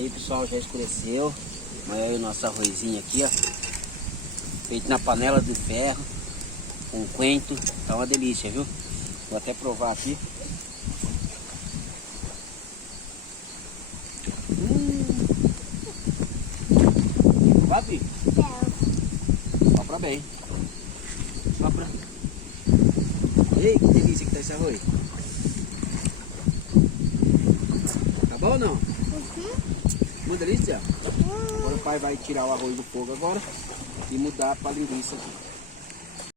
Aí pessoal, já escureceu. Olha aí o nosso arrozinho aqui, ó. Feito na panela de ferro, com coentro. Tá uma delícia, viu? Vou até provar aqui. Papi? Sopra bem. Sopra. Ei, que delícia que tá esse arroz. Tá bom ou não? Uma delícia? Agora o pai vai tirar o arroz do fogo agora e mudar para linguiça aqui.